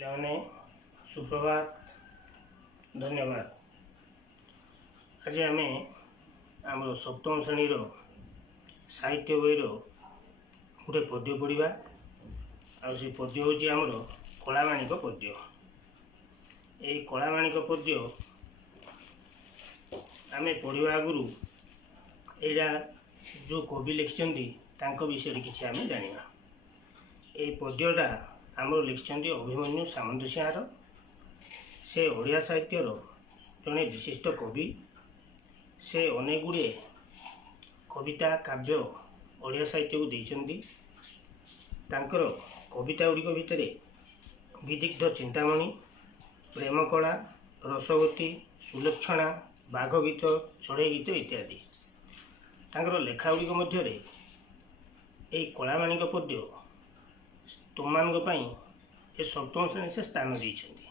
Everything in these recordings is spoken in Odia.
पिलाने सुप्रभात धन्यवाद। आज आम आम सप्तम श्रेणी साहित्य बहीर गोटे पद्य पढ़ा आ पद्य हूँ आमर कलामाणिक पद्य। ये कलामाणिक पद्य आम पढ़ा आगु यहाँ जो कवि लिखिं विषय किसी आम जाना। ये पद्यटा आमर लिखिं अभिमन्यु सामंत सिंहार। से ओडिया साहित्यर जड़े विशिष्ट कवि। से अनेक गुड़े कविता काव्य ओडिया साहित्य को देइछन्ति। तांकर कविता गुड़िक भितर विदिग्ध चिंतामणि, प्रेमकला, रसवती, सुलक्षणा, बाघ गीत, चढ़ई गीत इत्यादि तांकर लेखा गुड़िक मध्य कलामाणिक पद्य तुमମାନଙ୍କ ପାଇଁ ए सप्तम श्रेणी से स्थान देइछन्ति।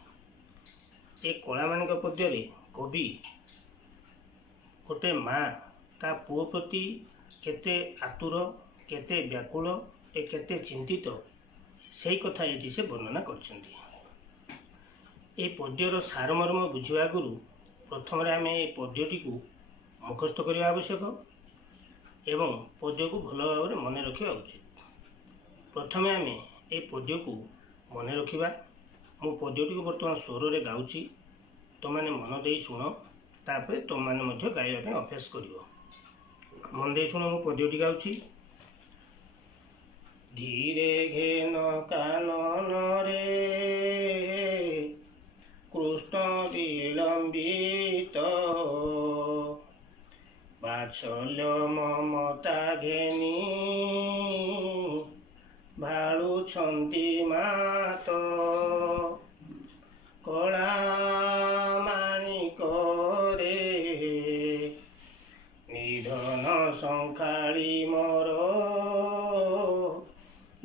ए कलामाणिक पद्य कवि गोटे माँ ता पुओ प्रति केते आतुर, केते व्याकुल, केते चिंतित से कथा ये से वर्णना करछन्ति। ए पद्यर सारमर्म बुझा आगु प्रथम आम ए पद्यटी को मुखस्थ करने आवश्यक एवं पद्य को भल भाव में मन रखा उचित। प्रथम आम ए पद्य को मन रखा। मो पद्यटी को बर्तमान स्वर रे गाउची, तुमने मन दे शुण, तापर तुमने गाइबा अभ्यास कर। मन दे शुण, मो पद्यटी गाउची। धीरे घेन कानन रे कृष्ण विलंबित, बात्सल्य ममता घेनी भालुछन्ति मात। कला माणिक रे निधन संखाली मोर,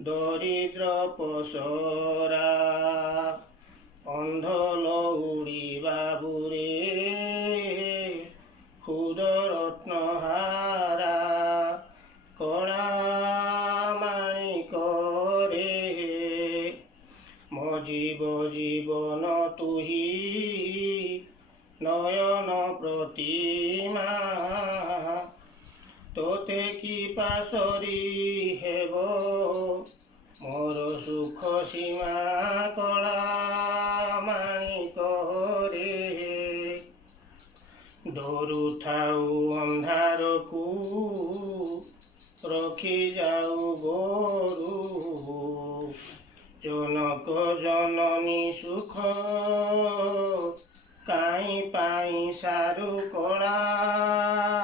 दरिद्र पसरा अंध लौड़ी बाबुरे खुद रत्नहारा। कला जीव जीवन तुही नयन प्रतिमा, तोते की पासरी हेब मोर सुख सीमा। कला माणिक रे डरू थाऊ अंधार को रखी जाऊ गोरू, जनक जननी सुख काई पाई सारू। कला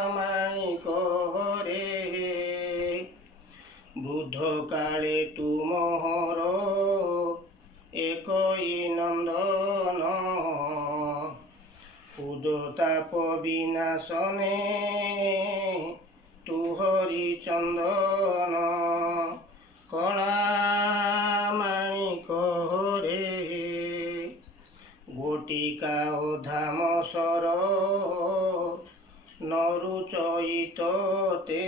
माणिक रे बुध काले तुमहर एक नंदन, उदताप विनाशने तु हरि चंदन। कला गोटिका धाम सर नरुचयित ते,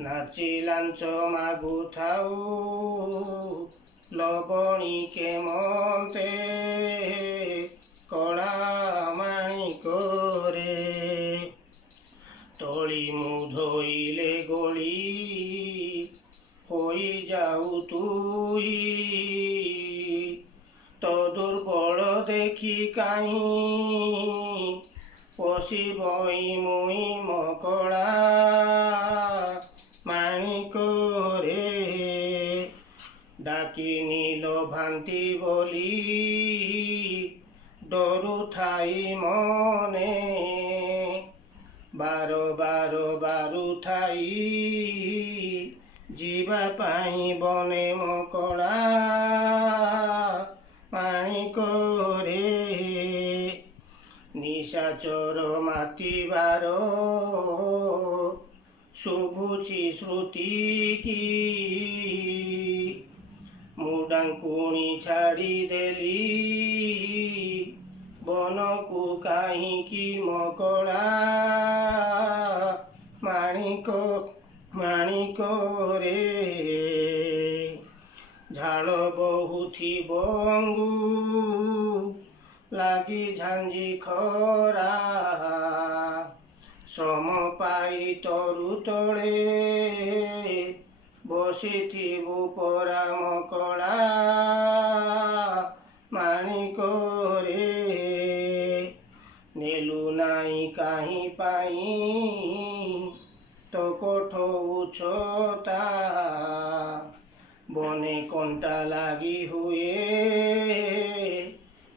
नाची लांच मागु थाऊ लबणी के मते। कला माणिक रे तली मु धोइले गोली होई जाऊ तुई, तो दुर्बल देखी काई पशिबई मुई मकड़ा। माणिक रे डाकी नील भांति बोली डरू थाई मने, बार बार बारू थाई जीवा पाई बने मकड़ा। माणिक रे निशाचर मातिबार शुभुची श्रुति की, मुडांकुणी छाड़ी देली बन को काहींकी मकड़ा। माणिक रे ଝାଳ ବହୁଥିବ ଅଙ୍ଗୁ ଲାଗି ଝାଞ୍ଜି ଖରା ଶ୍ରମ ପାଇ ତରୁ ତଳେ ବସିଥିବୁ ପରାମ କଳା ମାଣିକରେ ନେଲୁ ନାହିଁ କାହିଁ ପାଇଁ ତ କୋଠ ଉଚ୍ଚତା ବନେ କଣ୍ଟା ଲାଗି ହୁଏ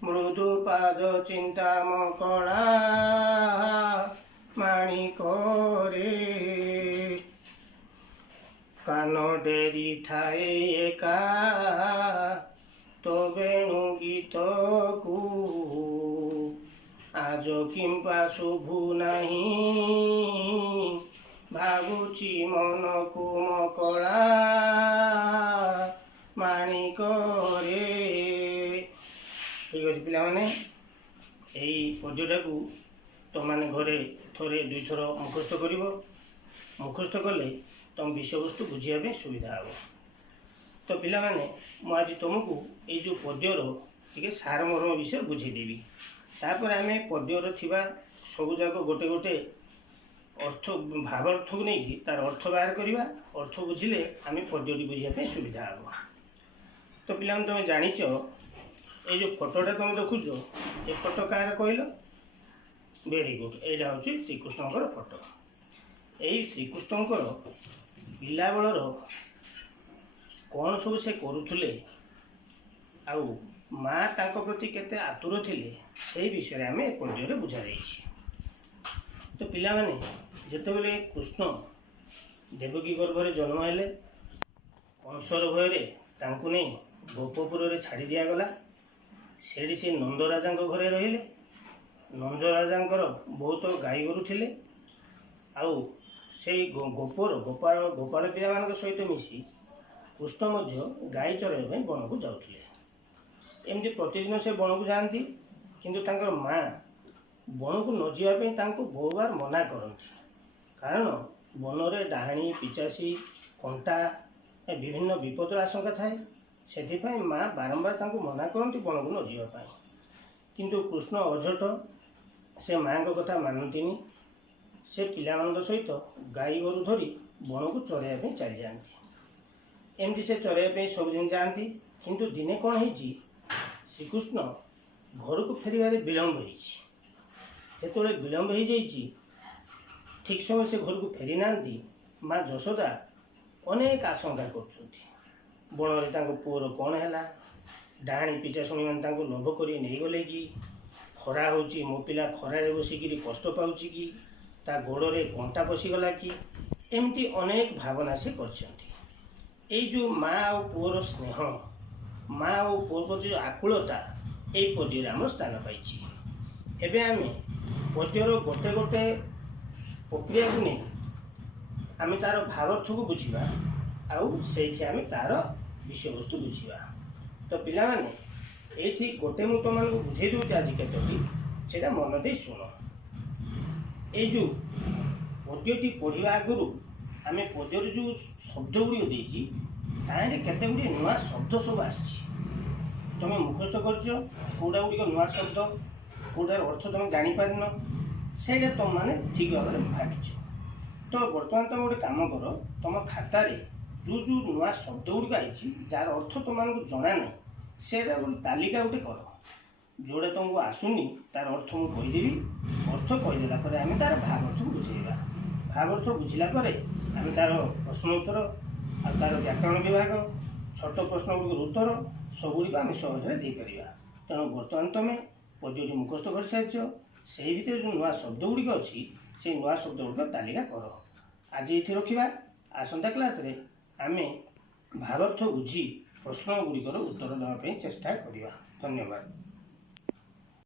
ମୃଦୁ ପାଦ ଚିନ୍ତା ମକଳା ମାଣିକରେ କାନ ଡେରି ଥାଏ ଏକା ତ ବେଣୁ ଗୀତକୁ ଆଜ କିମ୍ପା ଶୁଭୁ ନାହିଁ ଭାବୁଛି ମନକୁ ମକଳା ମାଣିକରେ। ଠିକ୍ ଅଛି ପିଲାମାନେ, ଏଇ ପଦ୍ୟଟାକୁ ତୁମମାନେ ଘରେ ଥରେ ଦୁଇଥର ମୁଖସ୍ଥ କରିବ। ମୁଖସ୍ଥ କଲେ ତୁମ ବିଷୟବସ୍ତୁ ବୁଝିବା ପାଇଁ ସୁବିଧା ହେବ। ତ ପିଲାମାନେ, ମୁଁ ଆଜି ତୁମକୁ ଏଇ ଯେଉଁ ପଦ୍ୟର ଟିକେ ସାରମର୍ମ ବିଷୟରେ ବୁଝେଇଦେବି। ତାପରେ ଆମେ ପଦ୍ୟର ଥିବା ସବୁଯାକ ଗୋଟେ ଗୋଟେ ଅର୍ଥ ଭାବାର୍ଥକୁ ନେଇକି ତାର ଅର୍ଥ ବାହାର କରିବା। ଅର୍ଥ ବୁଝିଲେ ଆମେ ପଦ୍ୟଟି ବୁଝିବା ପାଇଁ ସୁବିଧା ହେବ। ତ ପିଲାମାନେ, ତୁମେ ଜାଣିଛ ଏଇ ଯେଉଁ ଫଟୋଟା ତୁମେ ଦେଖୁଛ, ଏ ଫଟୋ କାହାର କହିଲ? ଭେରି ଗୁଡ୍, ଏଇଟା ହେଉଛି ଶ୍ରୀକୃଷ୍ଣଙ୍କର ଫଟୋ। ଏଇ ଶ୍ରୀକୃଷ୍ଣଙ୍କର ପିଲାବେଳର କ'ଣ ସବୁ ସେ କରୁଥିଲେ ଆଉ ମା ତାଙ୍କ ପ୍ରତି କେତେ ଆତୁର ଥିଲେ ସେଇ ବିଷୟରେ ଆମେ ଏ ପଦ୍ୟରେ ବୁଝାଯାଇଛି। ତ ପିଲାମାନେ, ଯେତେବେଳେ କୃଷ୍ଣ ଦେବକୀ ଗର୍ଭରେ ଜନ୍ମ ହେଲେ, କଂସର ଭୟରେ ତାଙ୍କୁ ନେଇ ଗୋପପୁରରେ ଛାଡ଼ି ଦିଆଗଲା। ସେଠି ସେ ନନ୍ଦରାଜାଙ୍କ ଘରେ ରହିଲେ। ନନ୍ଦରାଜାଙ୍କର ବହୁତ ଗାଈ ଗୋରୁ ଥିଲେ। ଆଉ ସେଇ ଗୋପାଳ ପିଲାମାନଙ୍କ ସହିତ ମିଶି କୃଷ୍ଣ ମଧ୍ୟ ଗାଈ ଚରାଇବା ପାଇଁ ବଣକୁ ଯାଉଥିଲେ। ଏମିତି ପ୍ରତିଦିନ ସେ ବଣକୁ ଯାଆନ୍ତି, କିନ୍ତୁ ତାଙ୍କର ମା ବଣକୁ ନ ଯିବା ପାଇଁ ତାଙ୍କୁ ବହୁବାର ମନା କରନ୍ତି। କାରଣ ବନରେ ଡାହାଣୀ, ପିଚାସି, କଣ୍ଟା ବିଭିନ୍ନ ବିପଦର ଆଶଙ୍କା ଥାଏ। ସେଥିପାଇଁ ମା ବାରମ୍ବାର ତାଙ୍କୁ ମନା କରନ୍ତି ବଣକୁ ନ ଯିବା ପାଇଁ। କିନ୍ତୁ କୃଷ୍ଣ ଅଝଟ, ସେ ମାଙ୍କ କଥା ମାନନ୍ତିନି। ସେ ପିଲାମାନଙ୍କ ସହିତ ଗାଈ ଗୋରୁ ଧରି ବଣକୁ ଚରାଇବା ପାଇଁ ଚାଲିଯାଆନ୍ତି। ଏମିତି ସେ ଚରାଇବା ପାଇଁ ସବୁଦିନ ଯାଆନ୍ତି। କିନ୍ତୁ ଦିନେ କ'ଣ ହେଇଛି, ଶ୍ରୀକୃଷ୍ଣ ଘରକୁ ଫେରିବାରେ ବିଳମ୍ବ ହେଇଛି। ଯେତେବେଳେ ବିଳମ୍ବ ହେଇଯାଇଛି, ଠିକ୍ ସମୟରେ ସେ ଘରକୁ ଫେରି ନାହାନ୍ତି। ମା ଯଶୋଦା ଅନେକ ଆଶଙ୍କା କରୁଛନ୍ତି। ବଣରେ ତାଙ୍କ ପୁଅର କ'ଣ ହେଲା? ଡାହାଣୀ ପିଚାଶୁଣୀମାନେ ତାଙ୍କୁ ଲୋଭ କରି ନେଇଗଲେ କି? ଖରା ହେଉଛି, ମୋ ପିଲା ଖରାରେ ବସିକିରି କଷ୍ଟ ପାଉଛି କି? ତା ଗୋଡ଼ରେ କଣ୍ଟା ପଶିଗଲା କି? ଏମିତି ଅନେକ ଭାବନା ସେ କରିଛନ୍ତି। ଏଇ ଯେଉଁ ମା ଆଉ ପୁଅର ସ୍ନେହ, ମା ଆଉ ପୁଅ ପ୍ରତି ଯେଉଁ ଆକୁଳତା, ଏଇ ପଦ୍ୟରେ ଆମର ସ୍ଥାନ ପାଇଛି। ଏବେ ଆମେ ପଦ୍ୟର ଗୋଟେ ଗୋଟେ ପ୍ରକ୍ରିୟାକୁ ନେଇ ଆମେ ତା'ର ଭାବାର୍ଥକୁ ବୁଝିବା, ଆଉ ସେଇଠି ଆମେ ତା'ର ବିଷୟବସ୍ତୁ ବୁଝିବା। ତ ପିଲାମାନେ, ଏଇଠି ଗୋଟେ ମୁଁ ତୁମମାନଙ୍କୁ ବୁଝେଇ ଦେଉଛି ଆଜି କେତୋଟି, ସେଇଟା ମନ ଦେଇ ଶୁଣ। ଏଇ ଯେଉଁ ପଦ୍ୟଟି ପଢ଼ିବା ଆଗରୁ ଆମେ ପଦ୍ୟରେ ଯେଉଁ ଶବ୍ଦ ଗୁଡ଼ିକ ଦେଇଛି, ତାହିଁରେ କେତେ ଗୁଡ଼ିଏ ନୂଆ ଶବ୍ଦ ସବୁ ଆସିଛି। ତୁମେ ମୁଖସ୍ଥ କରିଛ, କେଉଁଟା ଗୁଡ଼ିକ ନୂଆ ଶବ୍ଦ, କେଉଁଟାର ଅର୍ଥ ତୁମେ ଜାଣିପାରିନ, ସେଇଟା ତୁମମାନେ ଠିକ୍ ଭାବରେ ଭାବିଛ। ତ ବର୍ତ୍ତମାନ ତୁମେ ଗୋଟେ କାମ କର, ତୁମ ଖାତାରେ ଯେଉଁ ଯେଉଁ ନୂଆ ଶବ୍ଦ ଗୁଡ଼ିକ ଆସିଛି, ଯାହାର ଅର୍ଥ ତୁମମାନଙ୍କୁ ଜଣା ନାହିଁ, ସେଇଟା ଗୋଟେ ତାଲିକା ଗୋଟେ କର। ଯେଉଁଟା ତୁମକୁ ଆସୁନି ତାର ଅର୍ଥ ମୁଁ କହିଦେବି। ଅର୍ଥ କହିଦେଲା ପରେ ଆମେ ତା'ର ଭାବାର୍ଥକୁ ବୁଝେଇବା। ଭାବାର୍ଥ ବୁଝିଲା ପରେ ଆମେ ତା'ର ପ୍ରଶ୍ନ ଉତ୍ତର ଆଉ ତା'ର ବ୍ୟାକରଣ ବିଭାଗ, ଛୋଟ ପ୍ରଶ୍ନ ଗୁଡ଼ିକର ଉତ୍ତର ସବୁଗୁଡ଼ିକ ଆମେ ସହଜରେ ଦେଇପାରିବା। ତେଣୁ ବର୍ତ୍ତମାନ ତୁମେ ପଦ୍ୟଟି ମୁଖସ୍ଥ କରିସାରିଛ। ସେହି ଭିତରେ ଯେଉଁ ନୂଆ ଶବ୍ଦ ଗୁଡ଼ିକ ଅଛି, ସେଇ ନୂଆ ଶବ୍ଦ ଗୁଡ଼ିକ ତାଲିକା କର। ଆଜି ଏଇଠି ରଖିବା। ଆସନ୍ତା କ୍ଲାସ୍ରେ ଆମେ ଭାବାର୍ଥ ବୁଝି ପ୍ରଶ୍ନ ଗୁଡ଼ିକର ଉତ୍ତର ଦେବା ପାଇଁ ଚେଷ୍ଟା କରିବା। ଧନ୍ୟବାଦ।